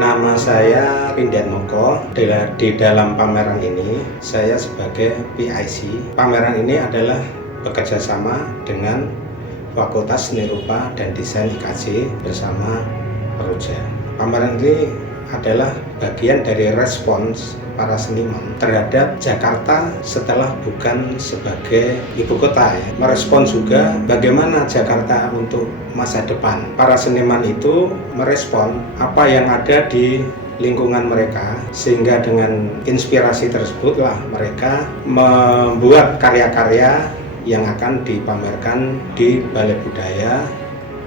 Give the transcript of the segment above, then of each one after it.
Nama saya Rindian Moko. Di dalam pameran ini saya sebagai PIC. Pameran ini adalah bekerja sama dengan Fakultas Seni Rupa dan Desain IKJ bersama Peruja. Pameran ini adalah bagian dari respons para seniman terhadap Jakarta setelah bukan sebagai ibu kota ya. Merespon juga bagaimana Jakarta untuk masa depan. Para seniman itu merespon apa yang ada di lingkungan mereka, sehingga dengan inspirasi tersebutlah mereka membuat karya-karya yang akan dipamerkan di Balai Budaya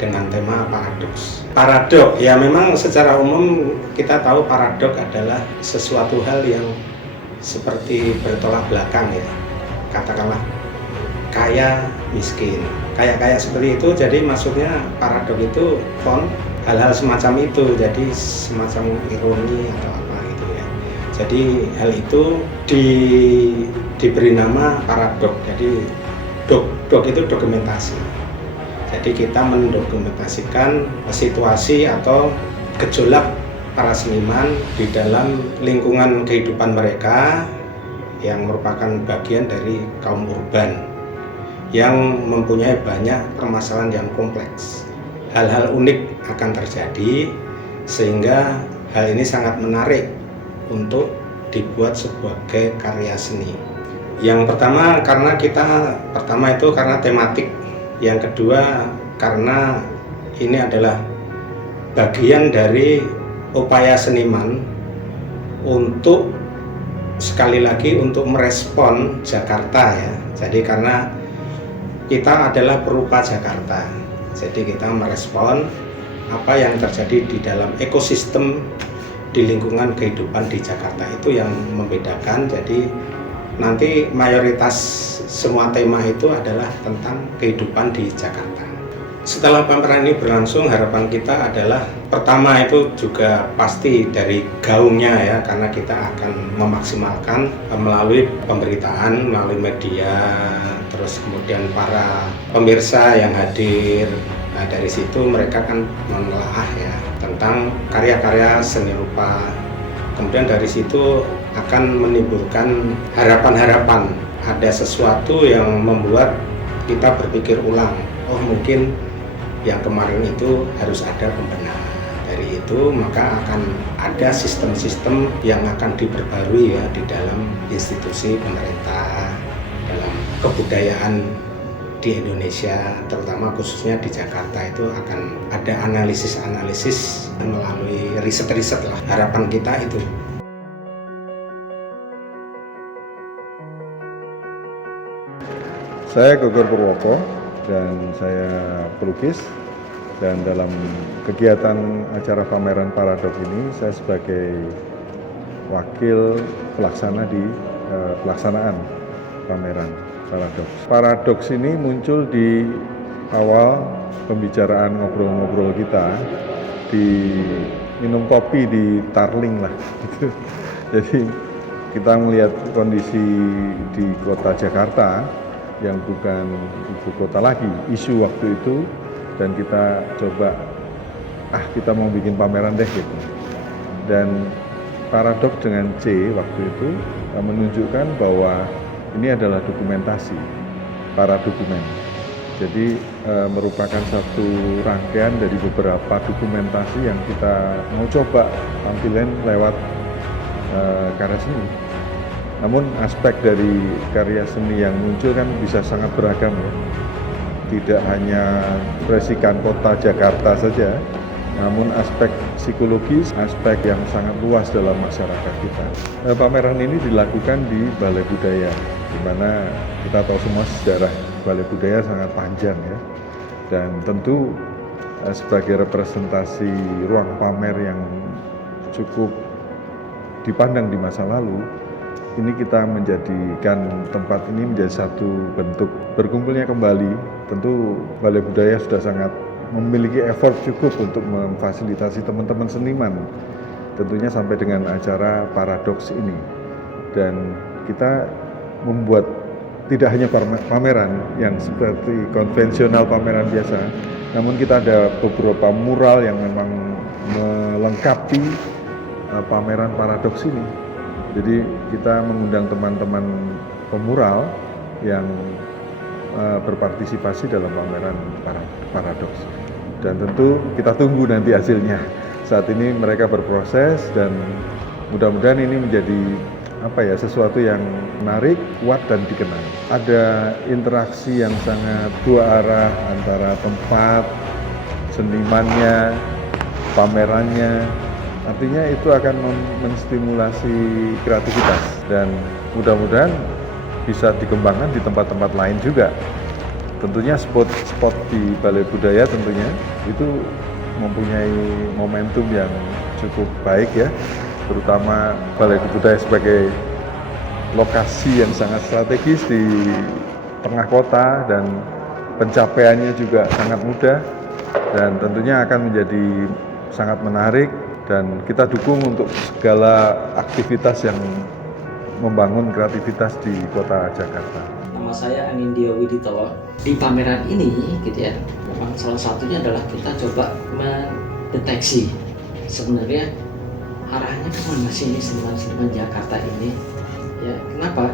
dengan tema paradoks. Paradoks ya, memang secara umum kita tahu paradoks adalah sesuatu hal yang seperti bertolak belakang ya. Katakanlah kaya miskin, kayak seperti itu. Jadi maksudnya paradoks itu hal-hal semacam itu, jadi semacam ironi atau apa gitu ya. Jadi hal itu diberi nama paradoks. Jadi dok itu dokumentasi. Jadi kita mendokumentasikan situasi atau gejolak para seniman di dalam lingkungan kehidupan mereka yang merupakan bagian dari kaum urban yang mempunyai banyak permasalahan yang kompleks. Hal-hal unik akan terjadi sehingga hal ini sangat menarik untuk dibuat sebagai karya seni. Yang pertama karena tematik. Yang kedua karena ini adalah bagian dari upaya seniman untuk sekali lagi untuk merespon Jakarta ya. Jadi karena kita adalah perupa Jakarta, jadi kita merespon apa yang terjadi di dalam ekosistem di lingkungan kehidupan di Jakarta, itu yang membedakan. Jadi nanti mayoritas semua tema itu adalah tentang kehidupan di Jakarta. Setelah pameran ini berlangsung, harapan kita adalah pertama itu juga pasti dari gaungnya ya, karena kita akan memaksimalkan melalui pemberitaan, melalui media, terus kemudian para pemirsa yang hadir. Nah dari situ mereka kan menelaah ya tentang karya-karya seni rupa. Kemudian dari situ akan menimbulkan harapan-harapan, ada sesuatu yang membuat kita berpikir ulang, oh mungkin yang kemarin itu harus ada pembenahan. Dari itu maka akan ada sistem-sistem yang akan diperbarui ya di dalam institusi pemerintah, dalam kebudayaan di Indonesia, terutama khususnya di Jakarta. Itu akan ada analisis-analisis melalui riset-riset lah. Harapan kita itu. Saya Gogor Purwoko dan saya pelukis, dan dalam kegiatan acara pameran Paradoks ini saya sebagai wakil pelaksana di pelaksanaan pameran Paradoks. Paradoks ini muncul di awal pembicaraan ngobrol-ngobrol kita di minum kopi di Tarling lah gitu. Jadi kita melihat kondisi di kota Jakarta yang bukan ibu kota lagi, isu waktu itu, dan kita coba kita mau bikin pameran deh gitu. Dan Paradoks dengan C waktu itu menunjukkan bahwa ini adalah dokumentasi, para dokumen. Jadi merupakan satu rangkaian dari beberapa dokumentasi yang kita mau coba tampilkan lewat karya seni. Namun aspek dari karya seni yang muncul kan bisa sangat beragam ya. Tidak hanya ekspresikan kota Jakarta saja, namun aspek psikologis, aspek yang sangat luas dalam masyarakat kita. Pameran ini dilakukan di Balai Budaya, di mana kita tahu semua sejarah Balai Budaya sangat panjang ya. Dan tentu sebagai representasi ruang pamer yang cukup dipandang di masa lalu, ini kita menjadikan tempat ini menjadi satu bentuk berkumpulnya kembali. Tentu Balai Budaya sudah sangat memiliki effort cukup untuk memfasilitasi teman-teman seniman, tentunya sampai dengan acara Paradoks ini. Dan kita membuat tidak hanya pameran yang seperti konvensional pameran biasa, namun kita ada beberapa mural yang memang melengkapi pameran Paradoks ini. Jadi kita mengundang teman-teman pemural yang berpartisipasi dalam pameran Paradoks. Dan tentu kita tunggu nanti hasilnya. Saat ini mereka berproses dan mudah-mudahan ini menjadi sesuatu yang menarik, kuat dan dikenal. Ada interaksi yang sangat dua arah antara tempat, senimannya, pamerannya. Artinya itu akan menstimulasi kreativitas dan mudah-mudahan bisa dikembangkan di tempat-tempat lain juga. Tentunya spot-spot di Balai Budaya tentunya itu mempunyai momentum yang cukup baik ya, terutama Balai Budaya sebagai lokasi yang sangat strategis di tengah kota dan pencapaiannya juga sangat mudah dan tentunya akan menjadi sangat menarik. Dan kita dukung untuk segala aktivitas yang membangun kreativitas di kota Jakarta. Nama saya Anindya Widito. Di pameran ini, gitu ya, memang salah satunya adalah kita coba mendeteksi sebenarnya arahnya kemana sih ini seniman-seniman Jakarta ini. Ya, kenapa?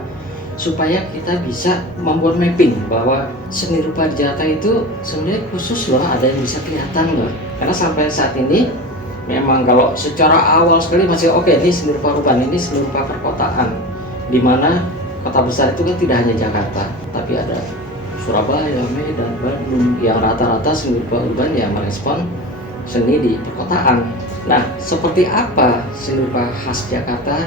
Supaya kita bisa membuat mapping bahwa seni rupa di Jakarta itu sebenarnya khusus loh, ada yang bisa kelihatan loh. Karena sampai saat ini memang kalau secara awal sekali masih oke, ini seni rupa urban, ini seni rupa perkotaan, di mana kota besar itu kan tidak hanya Jakarta, tapi ada Surabaya, Medan, Bandung, yang rata-rata seni rupa urban yang merespon seni di perkotaan. Nah, seperti apa seni rupa khas Jakarta?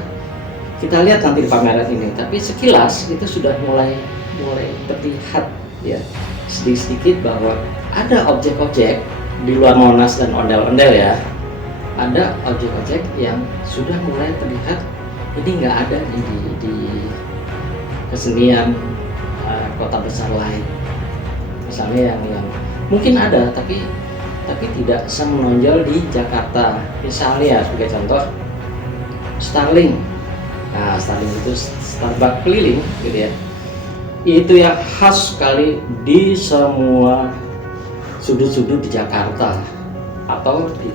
Kita lihat nanti di pameran ini, tapi sekilas itu sudah mulai terlihat ya sedikit-sedikit bahwa ada objek-objek di luar Monas dan ondel-ondel ya. Ada objek-objek yang sudah mulai terlihat ini nggak ada di kesenian kota besar lain. Misalnya yang mungkin ada tapi tidak semenonjol di Jakarta. Misalnya sebagai contoh Starling. Nah, Starling itu Starbucks keliling gitu ya. Itu yang khas sekali di semua sudut-sudut di Jakarta atau di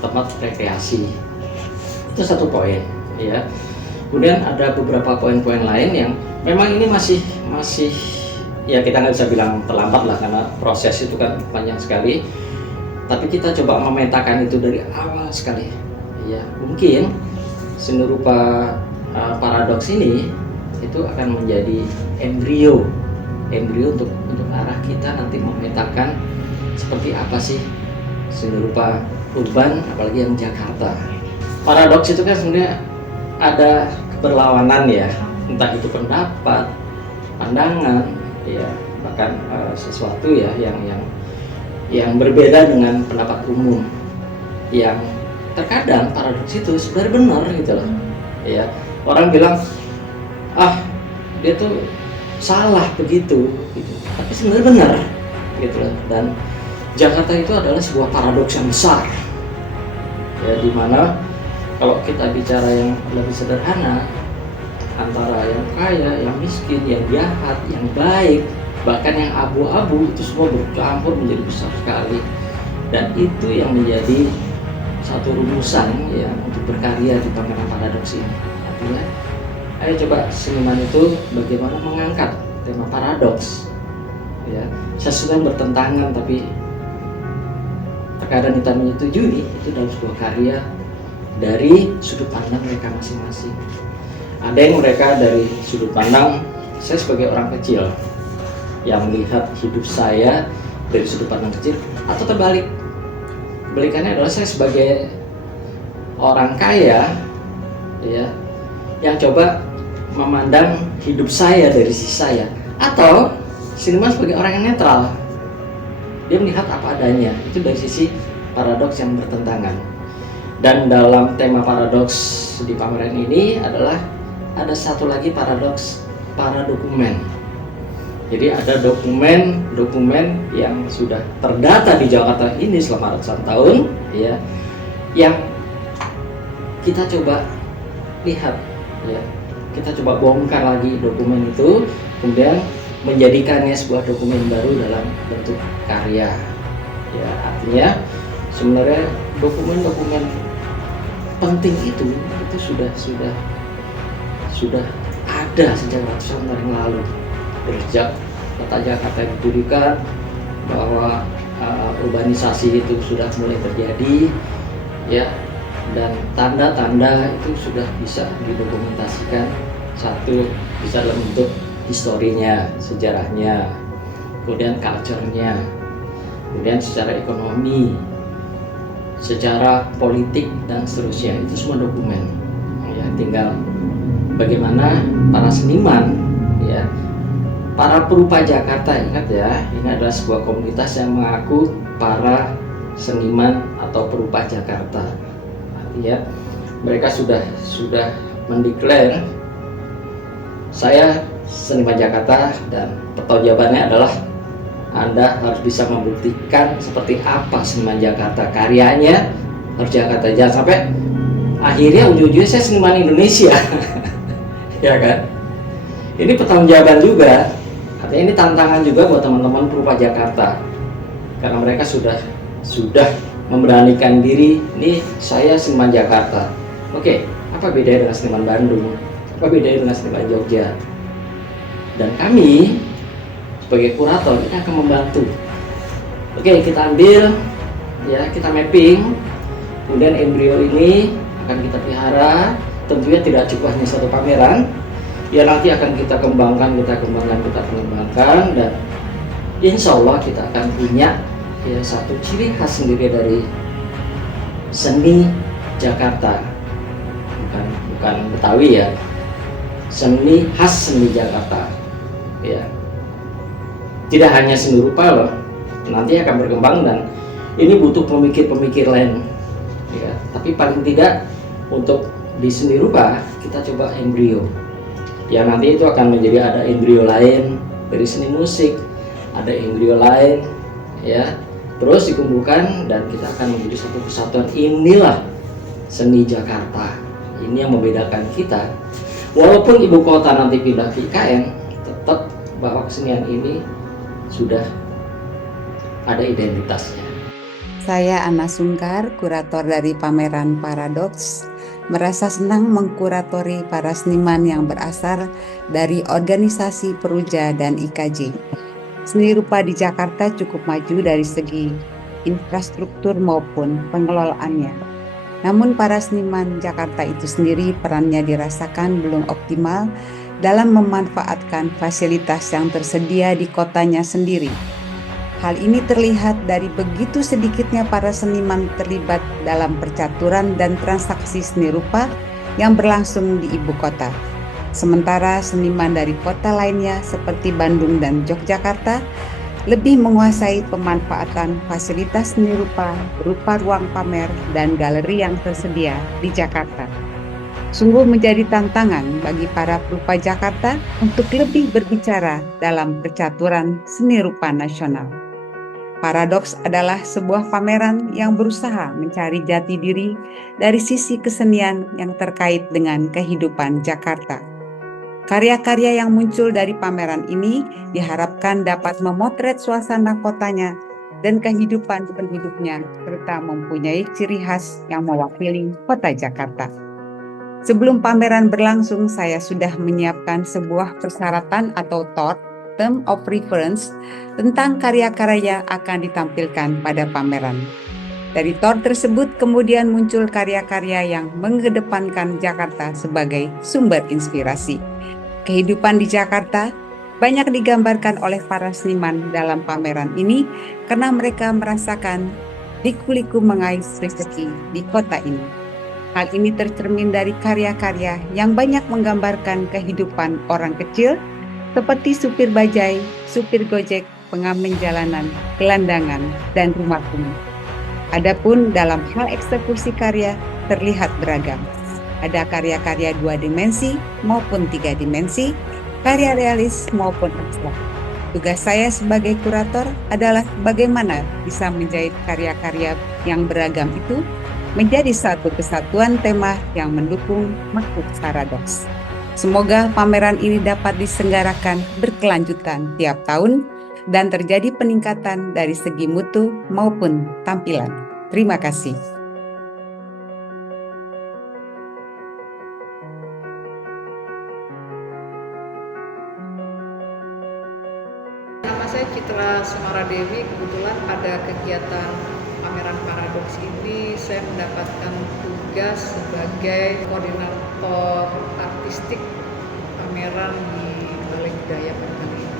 tempat rekreasi. Itu satu poin ya. Kemudian ada beberapa poin-poin lain yang memang ini masih ya kita nggak bisa bilang terlambat lah karena proses itu kan panjang sekali, tapi kita coba memetakan itu dari awal sekali ya. Mungkin seni rupa Paradoks ini itu akan menjadi embrio untuk arah kita nanti memetakan seperti apa sih seni rupa urban, apalagi yang Jakarta. Paradoks itu kan sebenarnya ada keberlawanan ya, entah itu pendapat, pandangan, ya bahkan sesuatu ya yang berbeda dengan pendapat umum. Yang terkadang paradoks itu sebenarnya benar gitu loh. Ya, orang bilang dia tuh salah begitu, gitu. Tapi sebenarnya benar gitu loh. Dan Jakarta itu adalah sebuah paradoks yang besar ya, dimana kalau kita bicara yang lebih sederhana antara yang kaya, yang miskin, yang jahat, yang baik, bahkan yang abu-abu, itu semua bercampur menjadi besar sekali. Dan itu yang menjadi satu rumusan ya untuk berkarya di pameran Paradoks ini. Artinya, ayo coba seniman itu bagaimana mengangkat tema paradoks ya, sesuatu yang bertentangan tapi terkadang kita menyetujui itu dalam sebuah karya dari sudut pandang mereka masing-masing. Ada yang mereka dari sudut pandang saya sebagai orang kecil yang melihat hidup saya dari sudut pandang kecil, atau terbalik. Kebalikannya adalah saya sebagai orang kaya ya yang coba memandang hidup saya dari sisi saya, atau seniman sebagai orang yang netral Dia melihat apa adanya. Itu dari sisi paradoks yang bertentangan. Dan dalam tema paradoks di pameran ini adalah ada satu lagi paradoks para dokumen. Jadi ada dokumen yang sudah terdata di Jakarta ini selama ratusan tahun, ya, yang kita coba lihat, ya, kita coba bongkar lagi dokumen itu, kemudian menjadikannya sebuah dokumen baru dalam bentuk karya. Ya, artinya sebenarnya dokumen-dokumen penting itu sudah ada sejak ratusan tahun yang lalu. Sejak kota Jakarta didirikan, bahwa urbanisasi itu sudah mulai terjadi, ya, dan tanda-tanda itu sudah bisa didokumentasikan. Satu bisa dalam bentuk historinya, sejarahnya, kemudian culture-nya, kemudian secara ekonomi, secara politik, dan seterusnya. Itu semua dokumen, ya. Tinggal bagaimana para seniman, ya, para perupa Jakarta, ingat ya, ini adalah sebuah komunitas yang mengaku para seniman atau perupa Jakarta. Artinya mereka sudah mendeklar saya seniman Jakarta, dan pertanyaannya adalah Anda harus bisa membuktikan seperti apa seniman Jakarta, karyanya harus Jakarta. Jangan sampai akhirnya ujung-ujungnya saya seniman Indonesia. Ya kan? Ini pertanggungjawaban juga. Artinya ini tantangan juga buat teman-teman perupa Jakarta, karena mereka sudah memberanikan diri. Ini saya seniman Jakarta. Oke, apa bedanya dengan seniman Bandung? Apa bedanya dengan seniman Jogja? Dan kami sebagai kurator ini akan membantu. Oke, kita ambil, ya, kita mapping, kemudian embrio ini akan kita pelihara. Tentunya tidak cukup hanya satu pameran. Ya, nanti akan kita kembangkan, dan insya Allah kita akan punya, ya, satu ciri khas sendiri dari seni Jakarta, bukan Betawi, ya, seni khas seni Jakarta, ya. Tidak hanya seni rupa loh, nanti akan berkembang, dan ini butuh pemikir lain, ya. Tapi paling tidak untuk di seni rupa kita coba embrio. Ya, nanti itu akan menjadi ada embrio lain dari seni musik, ada embrio lain, ya, terus dikumpulkan dan kita akan menjadi satu kesatuan. Inilah seni Jakarta, ini yang membedakan kita. Walaupun ibu kota nanti pindah ke IKN, tetap bahwa kesenian ini sudah ada identitasnya. Saya Anna Sungkar, kurator dari pameran Paradoks, merasa senang mengkuratori para seniman yang berasal dari organisasi Peruja dan IKJ. Seni rupa di Jakarta cukup maju dari segi infrastruktur maupun pengelolaannya. Namun para seniman Jakarta itu sendiri perannya dirasakan belum optimal dalam memanfaatkan fasilitas yang tersedia di kotanya sendiri. Hal ini terlihat dari begitu sedikitnya para seniman terlibat dalam percaturan dan transaksi seni rupa yang berlangsung di ibu kota. Sementara seniman dari kota lainnya seperti Bandung dan Yogyakarta lebih menguasai pemanfaatan fasilitas seni rupa berupa ruang pamer dan galeri yang tersedia di Jakarta. Sungguh menjadi tantangan bagi para perupa Jakarta untuk lebih berbicara dalam percaturan seni rupa nasional. Paradoks adalah sebuah pameran yang berusaha mencari jati diri dari sisi kesenian yang terkait dengan kehidupan Jakarta. Karya-karya yang muncul dari pameran ini diharapkan dapat memotret suasana kotanya dan kehidupan penduduknya, serta mempunyai ciri khas yang mewakili kota Jakarta. Sebelum pameran berlangsung, saya sudah menyiapkan sebuah persyaratan atau TOR, Term of Reference, tentang karya-karya yang akan ditampilkan pada pameran. Dari TOR tersebut kemudian muncul karya-karya yang mengedepankan Jakarta sebagai sumber inspirasi. Kehidupan di Jakarta banyak digambarkan oleh para seniman dalam pameran ini karena mereka merasakan liku-liku mengais rezeki di kota ini. Hal ini tercermin dari karya-karya yang banyak menggambarkan kehidupan orang kecil seperti supir bajai, supir gojek, pengamen jalanan, gelandangan, dan rumah kumuh. Adapun dalam hal eksekusi karya terlihat beragam. Ada karya-karya 2 dimensi maupun 3 dimensi, karya realis maupun abstrak. Tugas saya sebagai kurator adalah bagaimana bisa menjahit karya-karya yang beragam itu menjadi satu kesatuan tema yang mendukung makhluk paradoks. Semoga pameran ini dapat diselenggarakan berkelanjutan tiap tahun dan terjadi peningkatan dari segi mutu maupun tampilan. Terima kasih. Nama saya Citra Semaradewi. Kebetulan pada kegiatan pameran paradoks ini saya mendapatkan tugas sebagai koordinator artistik pameran di Balai Budaya pada kali ini.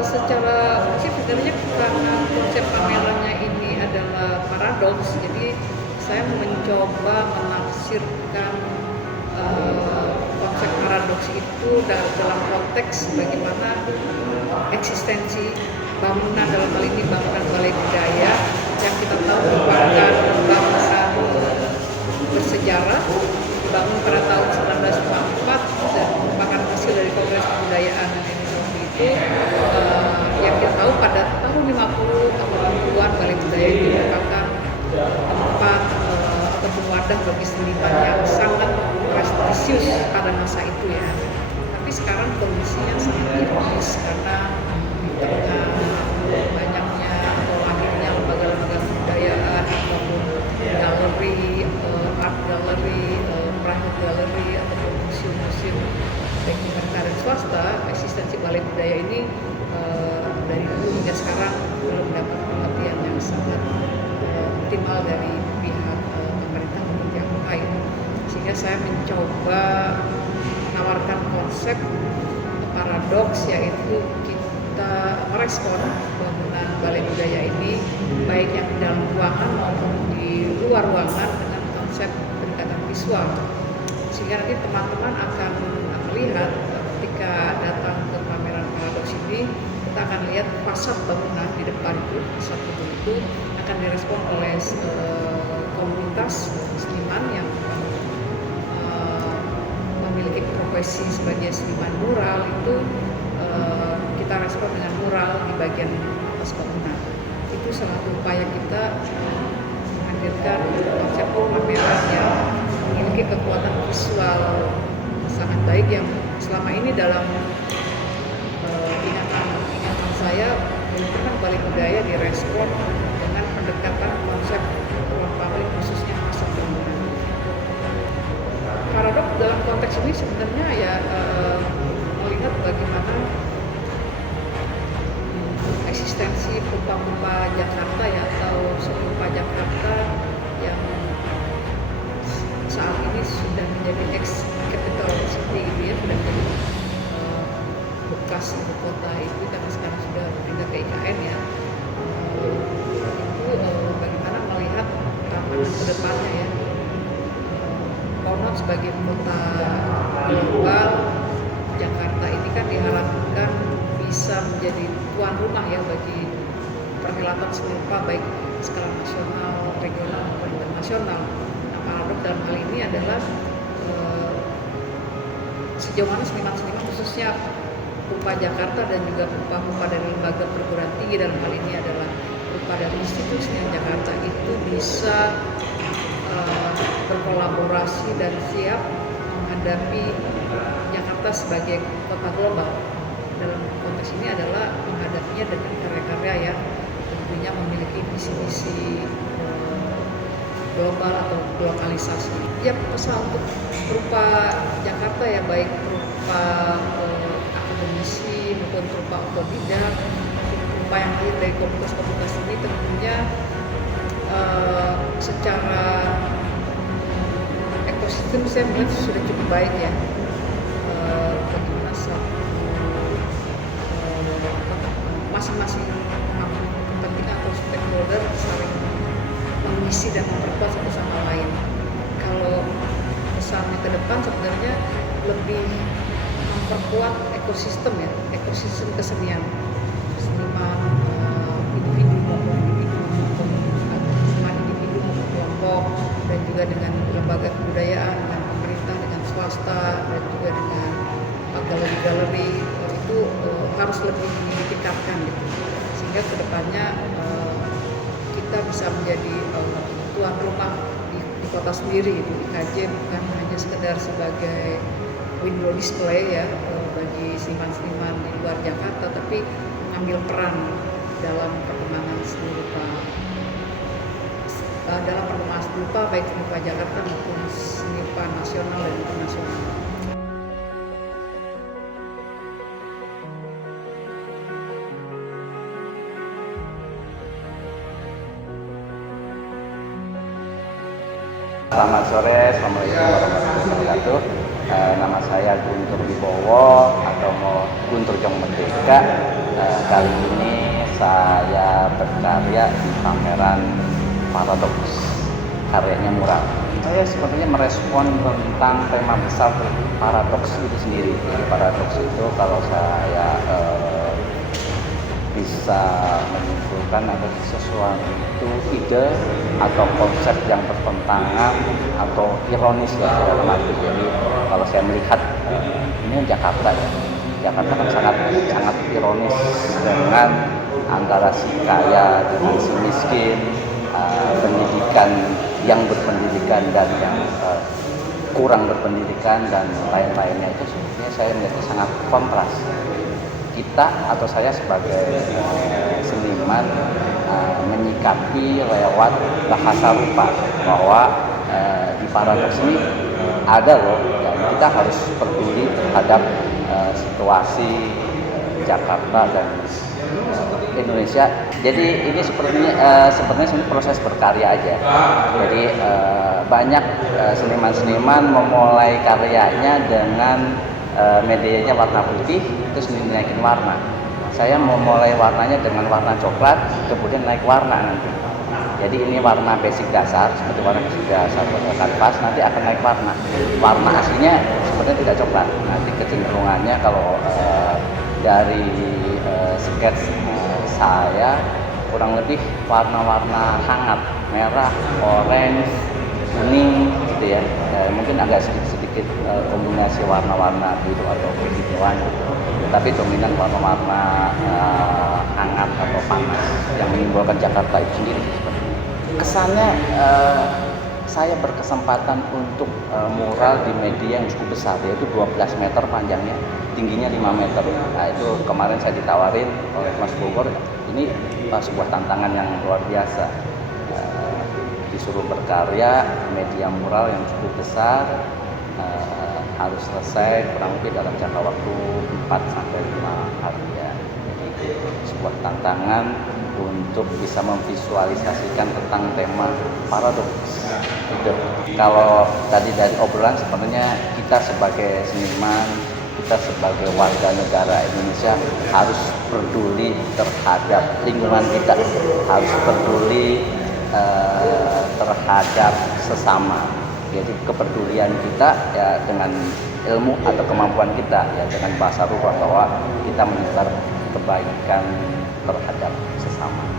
Secara prinsip sebenarnya karena konsep pamerannya ini adalah paradoks, jadi saya mencoba menafsirkan konsep paradoks itu dalam konteks bagaimana eksistensi bangunan, dalam hal ini bangunan Balai Budaya yang kita tahu merupakan bangunan bersejarah, dibangun pada tahun 1954 dan merupakan hasil dari Kongres Kebudayaan dan Ekonomi itu. Yang kita tahu pada tahun 50 atau 60-an Balai Budaya itu merupakan tempat ataupun wadah bagi seniman yang sangat prestisius pada masa itu ya. Tapi sekarang kondisinya sangat ironis karena di tengah banyaknya atau lahirnya lembaga-lembaga kebudayaan ataupun galeri, art gallery, private gallery ataupun museum-museum baik pemerintah dan swasta, eksistensi Balai Budaya ini dari dulu hingga sekarang belum mendapat perhatian yang sangat optimal dari pihak pemerintah maupun pihak terkait. Sehingga saya mencoba menawarkan konsep paradoks, yaitu kita merespon bangunan Balai Budaya ini baik yang di dalam ruangan maupun di luar ruangan dengan konsep pendekatan visual, sehingga nanti teman-teman akan melihat ketika datang ke pameran paradoks ini, kita akan lihat fasad bangunan di depan satu itu akan direspon oleh komunitas seniman yang memiliki profesi sebagai seniman mural. Itu kita respon dengan mural di bagian atas bangunan. Itu salah satu upaya kita menghadirkan konsep pameran yang memiliki kekuatan visual sangat baik, yang selama ini dalam ingatan saya membutuhkan Balai Budaya direspon dengan pendekatan konsep ruang publik khususnya fasad bangunan. Paradoks dalam konteks ini sebenarnya ya melihat bagaimana eksistensi pupa-pupa Jakarta ya, atau serupa Jakarta yang saat ini sudah menjadi ex-capital city gitu ya, sudah menjadi bekas ibu kota itu karena sekarang sudah pindah ke IKN ya. Itu bagaimana melihat tahapan ke depannya ya. Konon sebagai kota global, Jakarta ini kan diharapkan bisa menjadi tuan rumah ya bagi perhelatan seni rupa baik skala nasional, regional maupun internasional. Nah, paradoks dalam hal ini adalah sejauh mana seniman-seniman khususnya rupa Jakarta dan juga rupa-rupa dari lembaga perguruan tinggi, dalam hal ini adalah rupa dari Institut Seni Jakarta, itu bisa berkolaborasi dan siap menghadapi Jakarta sebagai kota global. Dalam konteks ini adalah menghadapinya dengan karya-karya yang tentunya memiliki visi-visi global atau globalisasi. Ya, pesan untuk berupa Jakarta ya, baik berupa akademisi maupun berupa otodidak, berupa yang lahir dari komunitas-komunitas ini tentunya secara ekosistem saya melihat sudah cukup baik ya. Bagaimana masing-masing kepentingan atau stakeholder saling mengisi dan memperkuat satu sama lain. Kalau misalnya ke depan sebenarnya lebih memperkuat ekosistem ya, ekosistem kesenian. Seniman juga dengan lembaga kebudayaan, dengan pemerintah, dengan swasta, dan juga dengan galeri-galeri itu harus lebih ditingkatkan gitu. Sehingga kedepannya kita bisa menjadi tuan rumah di kota sendiri, di IKJ, bukan hanya sekedar sebagai window display ya bagi seniman-seniman di luar Jakarta, tapi mengambil peran dalam perkembangan seni rupa baik seni rupa Jakarta maupun seni rupa nasional dan internasional. Selamat sore, Assalamualaikum warahmatullahi wabarakatuh. Nama saya Guntur Wibowo atau Guntur Jong Merdeka. Kali ini saya berkarya di pameran Paradoks, karyanya mural. Saya sebenarnya merespon tentang tema besar paradoks itu sendiri. Jadi paradoks itu kalau saya bisa menyimpulkan ada sesuatu ide atau konsep yang bertentangan atau ironis ya dalam arti. Jadi kalau saya melihat ini Jakarta ya, Jakarta kan sangat ironis dengan antara si kaya dengan si miskin, pendidikan yang berpendidikan dan yang kurang berpendidikan dan lain-lainnya. Itu sebenarnya saya melihatnya sangat kontras. Kita atau saya sebagai seniman menyikapi lewat bahasa rupa bahwa di paradoks ini ada loh, dan kita harus peduli terhadap situasi Jakarta dan Indonesia. Jadi ini sebenarnya proses berkarya aja. Jadi banyak seniman-seniman memulai karyanya dengan medianya warna putih, terus dinaikin warna. Saya mau mulai warnanya dengan warna coklat, kemudian naik warna nanti. Jadi ini warna basic dasar, seperti warna basic dasar pada kanvas, nanti akan naik warna. Warna aslinya sebenarnya tidak coklat. Nanti kecenderungannya kalau dari sketch saya kurang lebih warna-warna hangat, merah, orange, kuning gitu ya. Mungkin agak sedikit kombinasi warna-warna biru atau kehijauan gitu. Tapi dominan warna-warna hangat atau panas yang menimbulkan Jakarta itu sendiri sebenarnya. Kesannya saya berkesempatan untuk mural di media yang cukup besar, yaitu 12 meter panjangnya, tingginya 5 meter. Nah itu kemarin saya ditawarin oleh Mas Bogor, ini sebuah tantangan yang luar biasa. Disuruh berkarya media mural yang cukup besar, harus selesai kurang lebih dalam jangka waktu 4-5 hari ya. Jadi sebuah tantangan untuk bisa memvisualisasikan tentang tema paradoks. Gitu. Kalau tadi dari obrolan sebenarnya kita sebagai seniman, kita sebagai warga negara Indonesia harus peduli terhadap lingkungan kita, harus peduli terhadap sesama. Jadi kepedulian kita ya dengan ilmu atau kemampuan kita ya dengan bahasa rupa bahwa kita menyebar kebaikan terhadap sesama.